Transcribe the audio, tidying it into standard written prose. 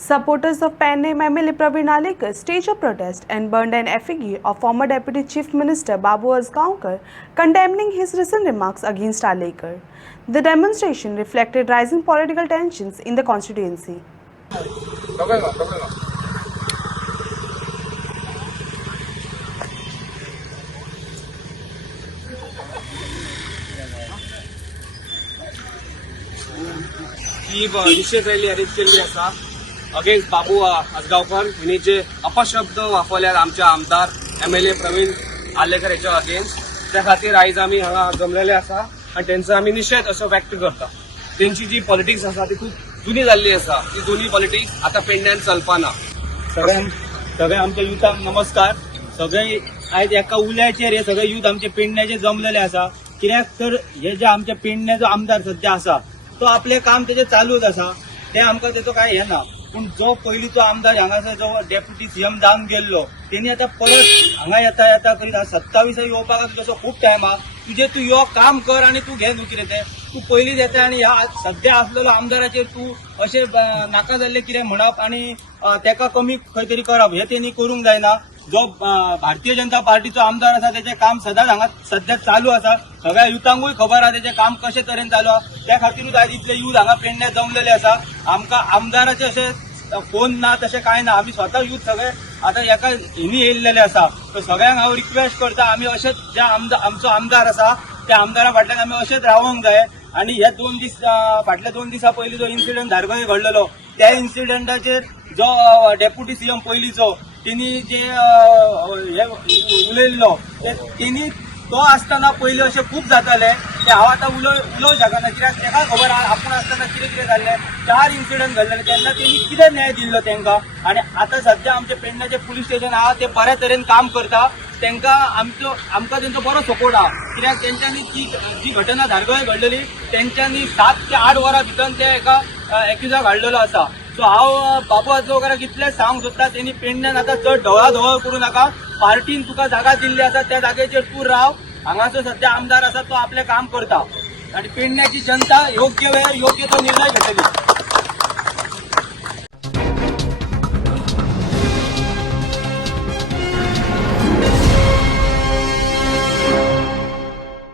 Supporters of pen name MLA Praveen Alekar staged a protest and burned an effigy of former Deputy Chief Minister Babu Asgaonkar, condemning his recent remarks against Alekar. The demonstration reflected rising political tensions in the constituency. ही निषेध rally arrange केल्ली आसा अगेन्स्ट बाबू आसगांवकर हिने जे अपशब्द वापरल्यात आमचे आमदार MLA प्रवीण आलेकर हेच्या अगेन्स्ट त्या खातीर आयज आमी हांगा जमलेले आसा आनी तेंचो आमी निषेध असो व्यक्त करता. तेंची जी पॉलिटिक्स आसा ती खूब जुनी जाल्ली आसा. ती जुनी पॉलिटिक्स आता पेडण्यान चलपाना. सगळे आमच्या युथाक नमस्कार. सगळे आयज एका उल्याचेर हे सगळे युथ आमचे पेडण्याचे जमलेले आसा. कित्याक तर हे जे आमच्या पेडण्याचो आमदार सध्या आसा तो आपले काम तेजे चालूच आसा. ते आमकां तेचो काय हे ना. पूण जो पयलींचो आमदार हांगासर जो डेप्युटी सीएम जावन गेल्लो तेणी आता परत हांगा येता करीत 27 येवपाक तसो खूब टायम आहा. तू यो काम कर आनी तू घे न्हू कितें तें. तू पयलींच येता आनी ह्या सध्या आसलेलो आमदाराचेर तू अशें नाका जाल्लें कितें म्हणप आनी तेका कमी खंय तरी करप हे तेणी करूंक जायना. जो भारतीय जनता पार्टीचो आमदार आसा तेचें काम सदांच हांगा सध्या चालू आसा. सगळ्या युथांकूय खबर आहा तेचें काम कशे तरेन चालू आहा. त्या खातीरूच आयज इतले युथ हांगा पेडण्यात जमलेले आसा. आमकां आमदाराचे अशें फोन ना तशें कांय ना. आमी स्वता युथ सगळे आता एका हिनी येयल्लेले आसा. तर सगळ्यांक हांव रिक्वेस्ट करता आमी अशेंच जे आमचो आमदार आसा त्या आमदारा फाटल्यान आमी अशेंच रावोंक जाय. आनी हे फाटल्या 2 दिसा पयलीं जो इन्सिडंट धारगळे घडलेलो त्या इन्सिडंटाचेर जो डेप्युटी सीएम पयलींचो तेणी जे उलयल्लो तेणी तो आसतना पयलीं अशें खूब जातालें ते हांव आतां उलोवंक शकना. कित्याक तेका खबर आपूण आसतना कितें जाल्लें 4 इन्सिडंट घडलेले तेन्ना तेणी कितें न्याय दिल्लो तेंकां. आनी आतां सध्या आमचे पेडण्याचे पुलीस स्टेशन आहा ते बऱ्या तरेन काम करता. तेंकां आमकां तेंचो बरो सपोर्ट आहा. कित्याक तेंच्यांनी जी घटना धारगळे घडलेली तेंच्यांनी 7 ते 8 वरां भितर ते एका एक्युजाक हाडलेलो आसा. सो हांव बाबू आजगांवकाराक इतलें सांगूंक सोदता तेणी पेडण्यान आतां चड ढवळाढवळ करूं नाका. पार्टीन तुका जागा दिल्ली आसा त्या जागेचेर तूं राव. हांगाचो सध्या आमदार आसा तो आपलें काम करता आनी पेडण्याची जनता योग्य वेळार योग्य तो निर्णय घेतली.